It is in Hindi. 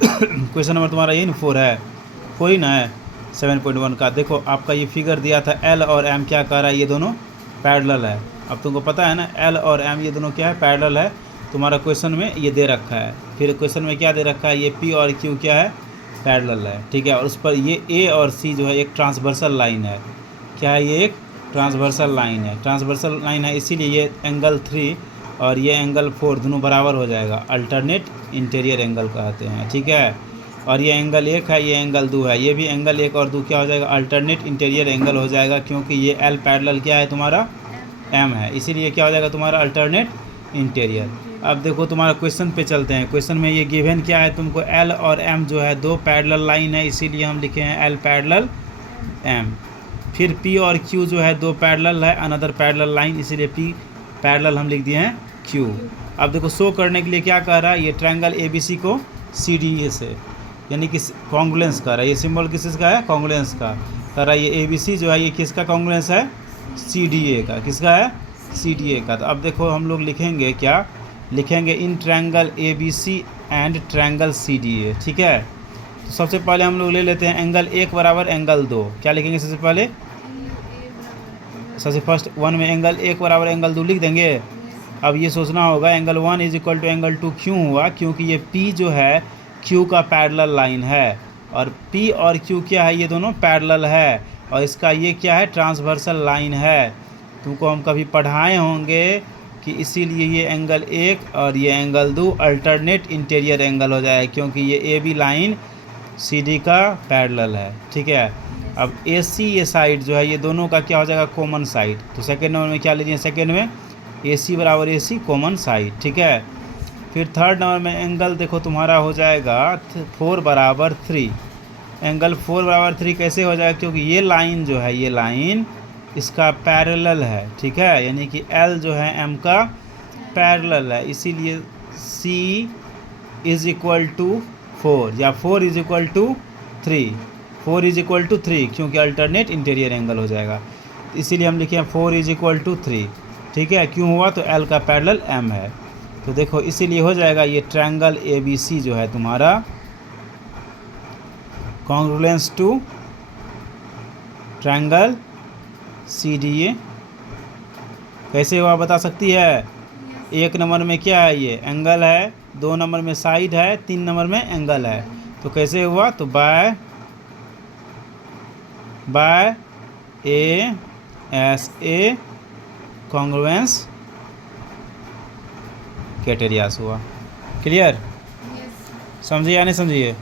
क्वेश्चन नंबर तुम्हारा ये ना 4 है, कोई ना है 7.1 का। देखो आपका ये फिगर दिया था, एल और एम क्या कर रहा है, ये दोनों पैरेलल है। अब तुमको पता है ना एल और एम ये दोनों क्या है, पैरेलल है। तुम्हारा क्वेश्चन में ये दे रखा है, फिर क्वेश्चन में क्या दे रखा है, ये पी और क्यू क्या है, पैरेलल है, ठीक है। और उस पर ये ए और सी जो है एक ट्रांसवर्सल लाइन है। क्या है, ये एक ट्रांसवर्सल लाइन है, ट्रांसवर्सल लाइन है, इसीलिए ये एंगल 3 और ये एंगल 4 दोनों बराबर हो जाएगा, अल्टरनेट इंटीरियर एंगल कहते हैं, ठीक है। और ये एंगल 1 है, ये एंगल 2 है, ये भी एंगल 1 और 2 क्या हो जाएगा, अल्टरनेट इंटीरियर एंगल हो जाएगा, क्योंकि ये एल पैरेलल क्या है तुम्हारा, एम है, इसीलिए क्या हो जाएगा तुम्हारा अल्टरनेट इंटीरियर। अब देखो तुम्हारा क्वेश्चन पे चलते हैं। क्वेश्चन में ये गिवन क्या है तुमको, एल और एम जो है दो पैरेलल लाइन है, इसीलिए हम लिखे हैं एल पैरेलल एम। फिर पी और क्यू जो है दो पैरेलल है, अनदर पैरेलल लाइन, इसीलिए पी पैरेलल हम लिख दिए हैं क्यू। अब देखो शो करने के लिए क्या कह रहा है, ये ट्रायंगल एबीसी को सीडीए से यानी कि कॉन्ग्रुएंस कर रहा है। ये सिंबल किसका है, कॉन्ग्रुएंस का कह रहा है। ये एबीसी जो है ये किसका कॉन्ग्रुएंस है, सीडीए का। किसका है, सीडीए का। तो अब देखो हम लोग लिखेंगे क्या, लिखेंगे in triangle ABC and triangle CDA, ठीक है। तो सबसे पहले हम लोग ले लेते हैं एंगल 1 बराबर एंगल 2। क्या लिखेंगे सबसे पहले, सबसे फर्स्ट 1 में एंगल 1 बराबर एंगल 2 लिख देंगे। अब ये सोचना होगा angle 1 is equal to angle 2 क्यों हुआ, क्योंकि ये P जो है Q का पैरेलल लाइन है, और P और Q क्या है, ये दोनों पैरेलल है, और इसका ये क्या है, ट्रांसवर्सल लाइन है। तुमको हम कभी पढ़ाए होंगे कि इसीलिए ये एंगल 1 और ये एंगल 2 अल्टरनेट इंटीरियर एंगल हो जाए, क्योंकि ये A B line C D का पैरेलल है, ठीक है। अब ए सी ये साइड जो है ये दोनों का क्या हो जाएगा, कॉमन साइड। तो सेकेंड नंबर में क्या लीजिए, सेकेंड में ए सी बराबर ए सी कॉमन साइड, ठीक है। फिर थर्ड नंबर में एंगल देखो तुम्हारा हो जाएगा 4 बराबर 3। एंगल 4 बराबर 3 कैसे हो जाएगा, क्योंकि ये लाइन जो है, ये लाइन इसका पैरेलल है, ठीक है, यानी कि एल जो है एम का पैरेलल है, इसीलिए सी इज इक्वल टू 4 या 4 is equal to 3, 4 is equal to 3, क्योंकि अल्टरनेट इंटीरियर एंगल हो जाएगा, इसीलिए हम लिखे 4 इज इक्वल टू 3, ठीक है। क्यों हुआ, तो एल का पैरेलल एम है। तो देखो इसीलिए हो जाएगा ये ट्रायंगल ए बी सी जो है तुम्हारा congruence to triangle C D A. कैसे हुआ बता सकती है, एक नंबर में क्या है, ये एंगल है, 2 नंबर में साइड है, 3 नंबर में एंगल है। तो कैसे हुआ, तो by A S A congruence criteria हुआ। क्लियर, समझिए या नहीं समझिए।